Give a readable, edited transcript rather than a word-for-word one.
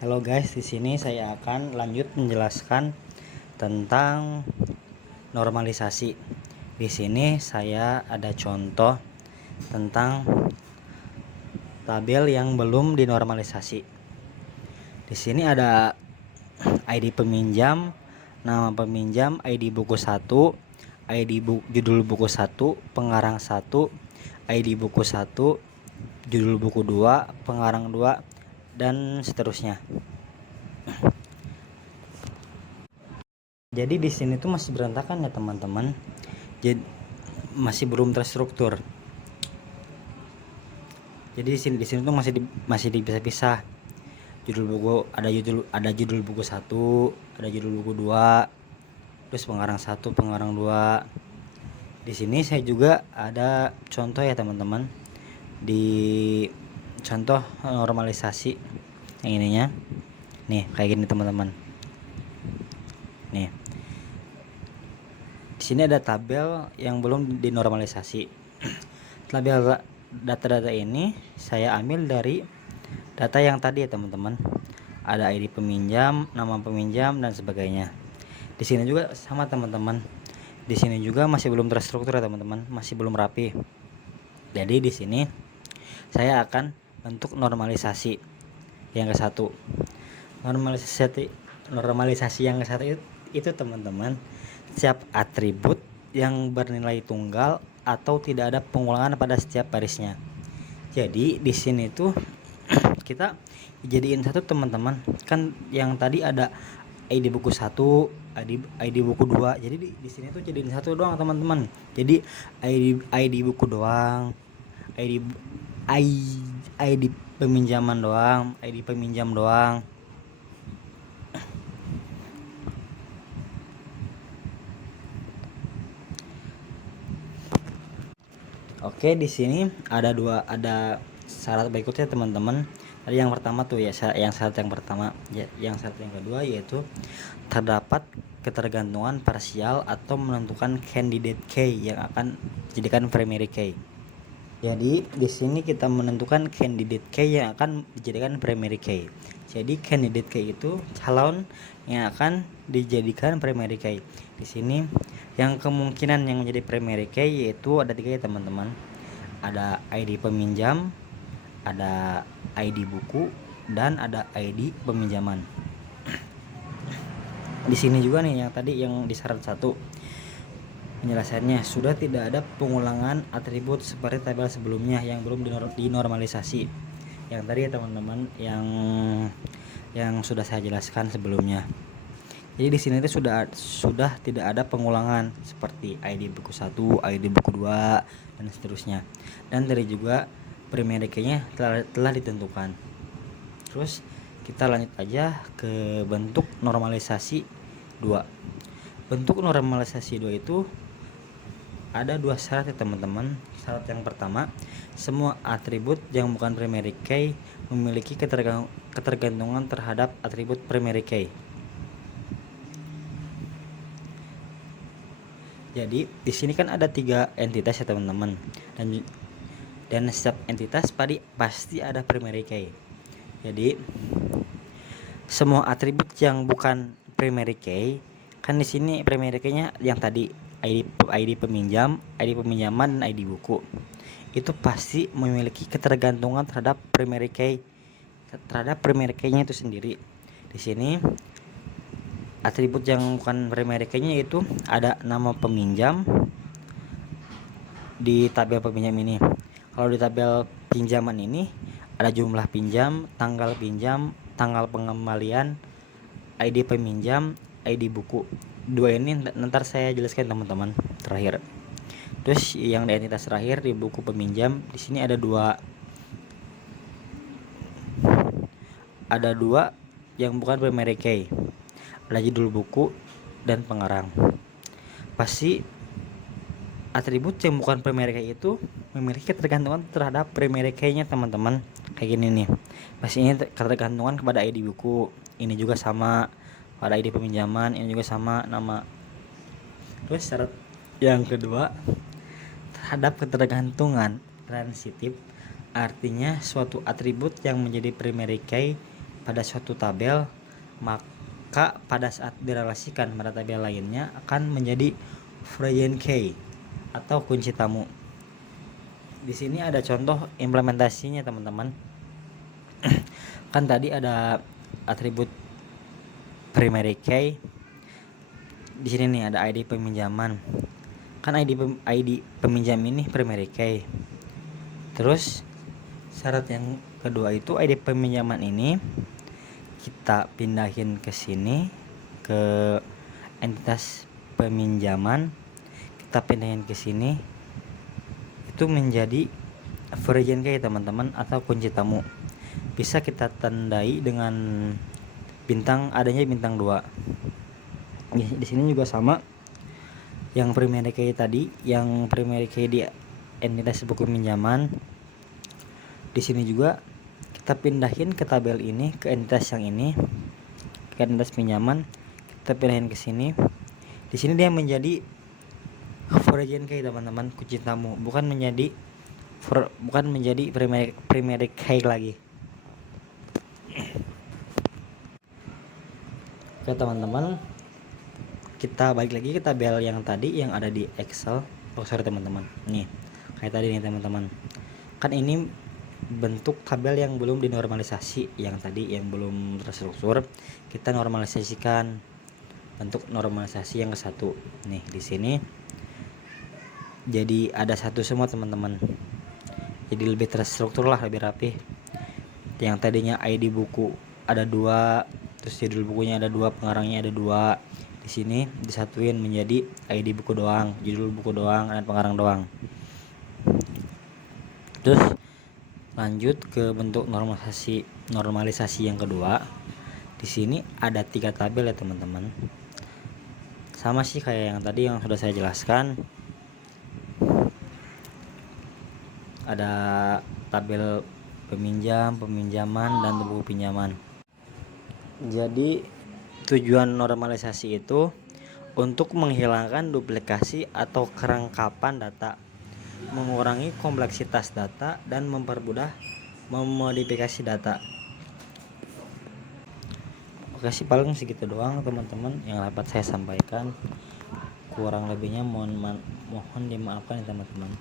Halo guys, di sini saya akan lanjut menjelaskan tentang normalisasi. Di sini saya ada contoh tentang tabel yang belum dinormalisasi. Di sini ada ID peminjam, nama peminjam, ID buku 1, judul buku 1, pengarang 1, ID buku 1, judul buku 2, pengarang 2, dan seterusnya. Jadi di sini tuh masih berantakan ya teman-teman. Jadi masih belum terstruktur. Jadi di sini tuh masih dipisah-pisah. Judul buku ada judul buku 1, ada judul buku 2, terus pengarang 1, pengarang 2. Di sini saya juga ada contoh ya teman-teman. Di contoh normalisasi yang ininya. Nih, kayak gini teman-teman. Nih. Di sini ada tabel yang belum dinormalisasi. Tabel data-data ini saya ambil dari data yang tadi ya teman-teman. Ada ID peminjam, nama peminjam, dan sebagainya. Di sini juga sama teman-teman. Di sini juga masih belum terstruktur ya teman-teman, masih belum rapi. Jadi di sini saya akan bentuk normalisasi yang ke satu. Normalisasi yang ke satu itu teman-teman, setiap atribut yang bernilai tunggal atau tidak ada pengulangan pada setiap barisnya. Jadi di sini tuh kita jadiin satu teman-teman. Kan yang tadi ada ID buku 1, ID buku 2. Jadi di sini tuh jadiin satu doang teman-teman. Jadi ID buku doang, ID ID peminjaman doang, ID peminjam doang. Oke, di sini ada syarat berikutnya teman-teman. Tadi yang pertama tuh ya, syarat yang pertama ya, yang syarat yang kedua yaitu terdapat ketergantungan parsial atau menentukan candidate key yang akan dijadikan primary key. Jadi di sini kita menentukan candidate key yang akan dijadikan primary key. Jadi candidate key itu calon yang akan dijadikan primary key. Di sini yang kemungkinan yang menjadi primary key yaitu ada 3 ya teman-teman. Ada ID peminjam, ada ID buku, dan ada ID peminjaman. Di sini juga nih yang tadi yang di syarat 1 penjelasannya, sudah tidak ada pengulangan atribut seperti tabel sebelumnya yang belum dinormalisasi. Yang tadi ya teman-teman, yang sudah saya jelaskan sebelumnya. Jadi di sini itu sudah tidak ada pengulangan seperti ID buku 1, ID buku 2, dan seterusnya. Dan tadi juga primary key-nya telah ditentukan. Terus kita lanjut aja ke bentuk normalisasi 2. Bentuk normalisasi 2 itu ada 2 syarat ya teman-teman. Syarat yang pertama, semua atribut yang bukan primary key memiliki ketergantungan terhadap atribut primary key. Jadi di sini kan ada 3 entitas ya teman-teman, dan setiap entitas pasti ada primary key. Jadi semua atribut yang bukan primary key, kan di sini primary key-nya yang tadi ID peminjam, ID peminjaman, dan ID buku, itu pasti memiliki ketergantungan terhadap primary key, nya itu sendiri. Di sini atribut yang bukan primary key-nya itu ada nama peminjam di tabel peminjam ini. Kalau di tabel pinjaman ini ada jumlah pinjam, tanggal pengembalian, ID peminjam, ID buku. 2 ini ntar saya jelaskan teman-teman terakhir. Terus yang di entitas terakhir di buku peminjam, di sini ada dua yang bukan primary key. Ada judul buku dan pengarang. Pasti atribut yang bukan primary key itu memiliki ketergantungan terhadap primary key-nya teman-teman. Kayak gini nih. Pasti ini ketergantungan kepada ID buku. Ini juga sama pada ID peminjaman, ini juga sama nama. Terus syarat yang kedua, terhadap ketergantungan transitif, artinya suatu atribut yang menjadi primary key pada suatu tabel, maka pada saat direlasikan pada tabel lainnya akan menjadi foreign key atau kunci tamu. Di sini ada contoh implementasinya teman-teman. Kan tadi ada atribut primary key. Di sini nih ada ID peminjaman. Kan ID peminjam ini primary key. Terus syarat yang kedua itu ID peminjaman ini kita pindahin ke sini ke entitas peminjaman, kita pindahin ke sini itu menjadi foreign key teman-teman atau kunci tamu. Bisa kita tandai dengan adanya bintang 2. Di sini juga sama. Yang primary key tadi, yang primary key di entitas buku pinjaman. Di sini juga kita pindahin ke tabel ini ke entitas yang ini, ke entitas pinjaman, kita pindahin ke sini. Di sini dia menjadi foreign key teman-teman, kunci tamu, bukan menjadi primary key lagi. Oke teman-teman, kita balik lagi ke tabel yang tadi yang ada di Excel. Teman-teman, nih kayak tadi nih teman-teman, kan ini bentuk tabel yang belum dinormalisasi, yang tadi yang belum terstruktur, kita normalisasikan bentuk normalisasi yang ke satu. Nih di sini jadi ada satu semua teman-teman, jadi lebih terstruktur lah, lebih rapi. Yang tadinya ID buku ada 2, terus judul bukunya ada 2, pengarangnya ada 2, di sini disatuin menjadi ID buku doang, judul buku doang, dan pengarang doang. Terus lanjut ke bentuk normalisasi yang kedua. Di sini ada 3 tabel ya teman-teman, sama sih kayak yang tadi yang sudah saya jelaskan. Ada tabel peminjaman dan buku pinjaman. Jadi tujuan normalisasi itu untuk menghilangkan duplikasi atau kerangkapan data, mengurangi kompleksitas data, dan mempermudah memodifikasi data. Oke sih, paling segitu doang teman-teman yang dapat saya sampaikan. Kurang lebihnya mohon dimaafkan ya teman-teman.